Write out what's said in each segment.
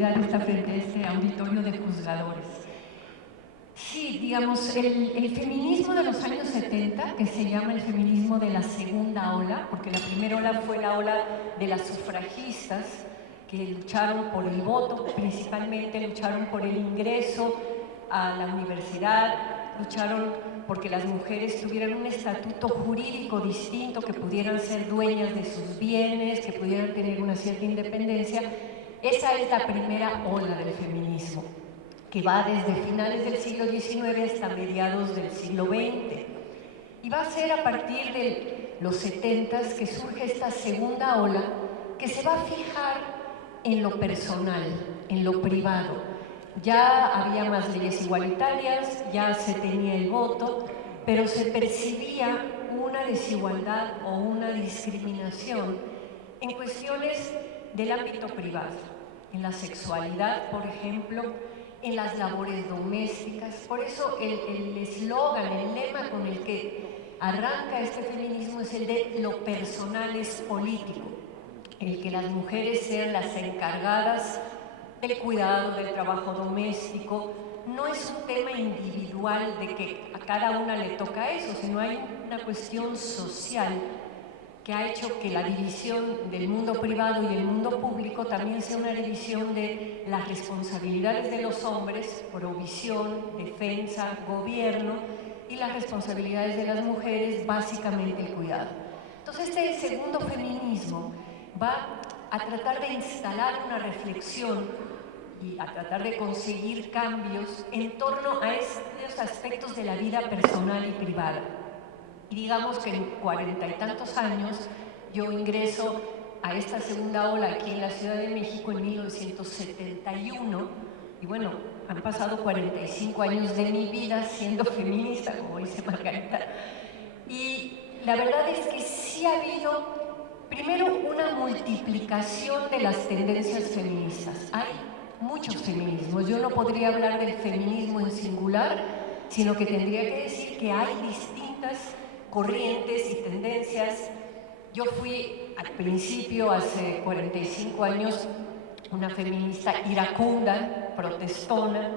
responsabilidad está frente a este auditorio de juzgadores. Sí, digamos, el feminismo de los años 70, que se llama el feminismo de la segunda ola, porque la primera ola fue la ola de las sufragistas, que lucharon por el voto, principalmente lucharon por el ingreso a la universidad, lucharon porque las mujeres tuvieran un estatuto jurídico distinto, que pudieran ser dueñas de sus bienes, que pudieran tener una cierta independencia. Esa es la primera ola del feminismo, que va desde finales del siglo XIX hasta mediados del siglo XX. Y va a ser a partir de los 70 que surge esta segunda ola, que se va a fijar en lo personal, en lo privado. Ya había más leyes igualitarias, ya se tenía el voto, pero se percibía una desigualdad o una discriminación en cuestiones del ámbito privado, en la sexualidad, por ejemplo, en las labores domésticas. Por eso el eslogan, el lema con el que arranca este feminismo es el de lo personal es político, el que las mujeres sean las encargadas del cuidado, del trabajo doméstico. No es un tema individual de que a cada una le toca eso, sino hay una cuestión social que ha hecho que la división del mundo privado y el mundo público también sea una división de las responsabilidades de los hombres, provisión, defensa, gobierno, y las responsabilidades de las mujeres, básicamente el cuidado. Entonces este segundo feminismo va a tratar de instalar una reflexión y a tratar de conseguir cambios en torno a estos aspectos de la vida personal y privada. Y digamos que en 40 y tantos años yo ingreso a esta segunda ola aquí en la Ciudad de México en 1971, y bueno, han pasado 45 años de mi vida siendo feminista, como dice Margarita, y la verdad es que sí ha habido, primero, una multiplicación de las tendencias feministas. Hay muchos feminismos. Yo no podría hablar del feminismo en singular, sino que tendría que decir que hay distintas corrientes y tendencias. Yo fui al principio, hace 45 años, una feminista iracunda, protestona.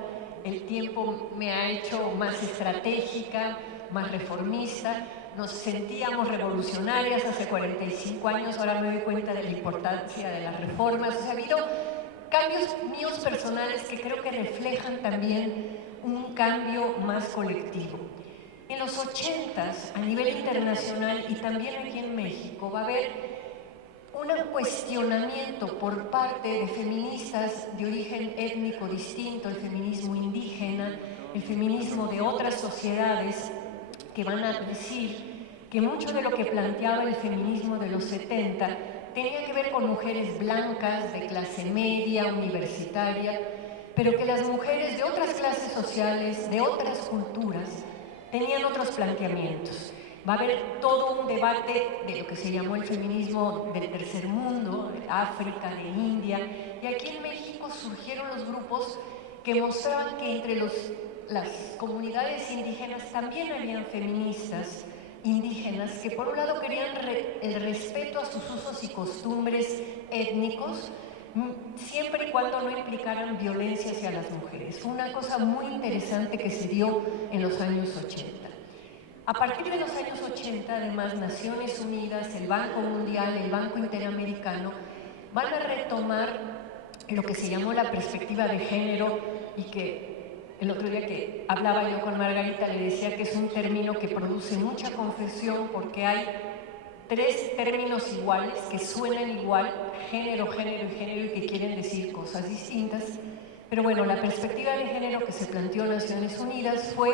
El tiempo me ha hecho más estratégica, más reformista. Nos sentíamos revolucionarias hace 45 años, ahora me doy cuenta de la importancia de las reformas. O sea, ha habido cambios míos personales que creo que reflejan también un cambio más colectivo. En los 80s, a nivel internacional y también aquí en México, va a haber un cuestionamiento por parte de feministas de origen étnico distinto, el feminismo indígena, el feminismo de otras sociedades, que van a decir que mucho de lo que planteaba el feminismo de los 70 tenía que ver con mujeres blancas, de clase media, universitaria, pero que las mujeres de otras clases sociales, de otras culturas, tenían otros planteamientos. Va a haber todo un debate de lo que se llamó el feminismo del tercer mundo, de África, de India, y aquí en México surgieron los grupos que mostraban que entre las comunidades indígenas también habían feministas indígenas que por un lado querían el respeto a sus usos y costumbres étnicos, siempre y cuando no implicaran violencia hacia las mujeres. Fue una cosa muy interesante que se dio en los años 80. A partir de los años 80, además, Naciones Unidas, el Banco Mundial, el Banco Interamericano, van a retomar lo que se llamó la perspectiva de género, y que el otro día que hablaba yo con Margarita le decía que es un término que produce mucha confusión porque hay tres términos iguales que suenan igual, género, género y género, y que quieren decir cosas distintas. Pero bueno, la perspectiva de género que se planteó en Naciones Unidas fue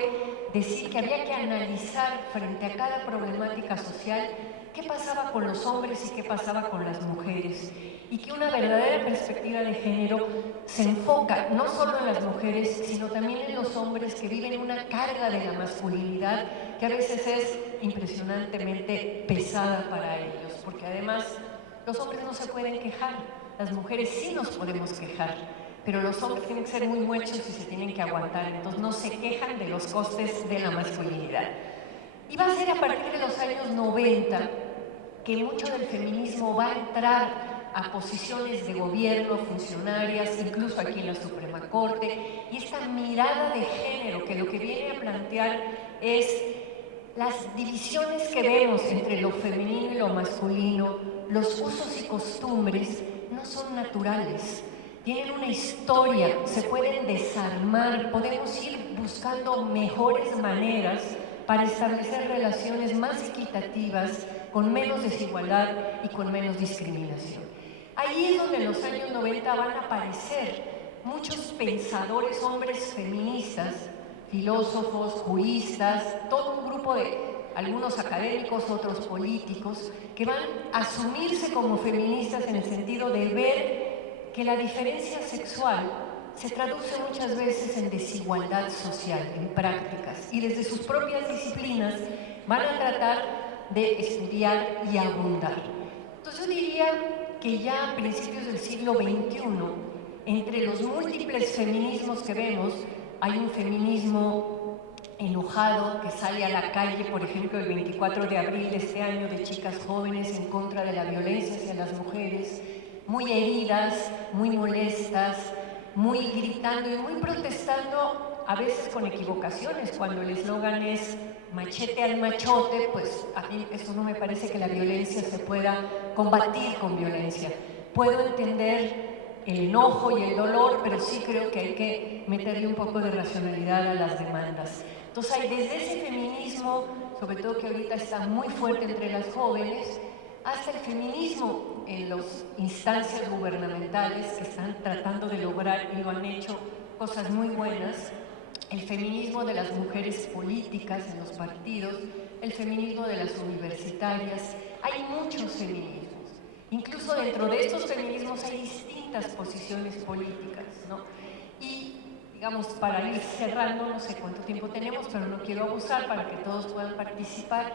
decir que había que analizar frente a cada problemática social qué pasaba con los hombres y qué pasaba con las mujeres, y que una verdadera perspectiva de género se enfoca no solo en las mujeres, sino también en los hombres que viven una carga de la masculinidad que a veces es impresionantemente pesada para ellos, porque además los hombres no se pueden quejar, las mujeres sí nos podemos quejar, pero los hombres tienen que ser muy muchos y se tienen que aguantar, entonces no se quejan de los costes de la masculinidad. Y va a ser a partir de los años 90 que mucho del feminismo va a entrar a posiciones de gobierno, funcionarias, incluso aquí en la Suprema Corte, y esta mirada de género que lo que viene a plantear es las divisiones que vemos entre lo femenino y lo masculino, los usos y costumbres no son naturales, tienen una historia, se pueden desarmar, podemos ir buscando mejores maneras para establecer relaciones más equitativas, con menos desigualdad y con menos discriminación. Ahí es donde en los años 90 van a aparecer muchos pensadores, hombres feministas, filósofos, juristas, todo un grupo de algunos académicos, otros políticos, que van a asumirse como feministas en el sentido de ver que la diferencia sexual se traduce muchas veces en desigualdad social, en prácticas, y desde sus propias disciplinas van a tratar de estudiar y abundar. Entonces yo diría que ya a principios del siglo XXI, entre los múltiples feminismos que vemos, hay un feminismo enojado que sale a la calle, por ejemplo, el 24 de abril de este año, de chicas jóvenes en contra de la violencia hacia las mujeres, muy heridas, muy molestas, muy gritando y muy protestando, a veces con equivocaciones, cuando el eslogan es machete al machote, pues a mí eso no me parece que la violencia se pueda combatir con violencia. Puedo entender el enojo y el dolor, pero sí creo que hay que meterle un poco de racionalidad a las demandas. Entonces hay desde ese feminismo, sobre todo que ahorita está muy fuerte entre las jóvenes, hasta el feminismo en las instancias gubernamentales que están tratando de lograr y lo han hecho cosas muy buenas, el feminismo de las mujeres políticas en los partidos, el feminismo de las universitarias. Hay muchos feminismos. Incluso dentro de estos feminismos hay distintas posiciones políticas, ¿no? Y, digamos, para ir cerrando, no sé cuánto tiempo tenemos, pero no quiero abusar para que todos puedan participar.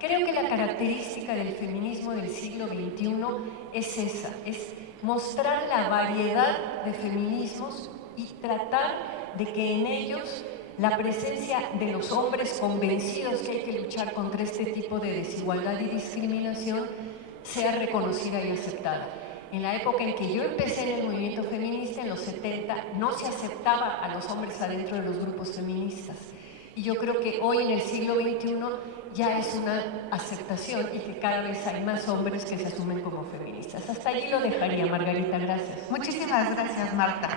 Creo que la característica del feminismo del siglo XXI es esa, es mostrar la variedad de feminismos y tratar de que en ellos la presencia de los hombres convencidos que hay que luchar contra este tipo de desigualdad y discriminación sea reconocida y aceptada. En la época en que yo empecé en el movimiento feminista, en los 70, no se aceptaba a los hombres adentro de los grupos feministas. Y yo creo que hoy en el siglo XXI ya es una aceptación y que cada vez hay más hombres que se asumen como feministas. Hasta allí lo dejaría, Margarita, gracias. Muchísimas gracias, Marta.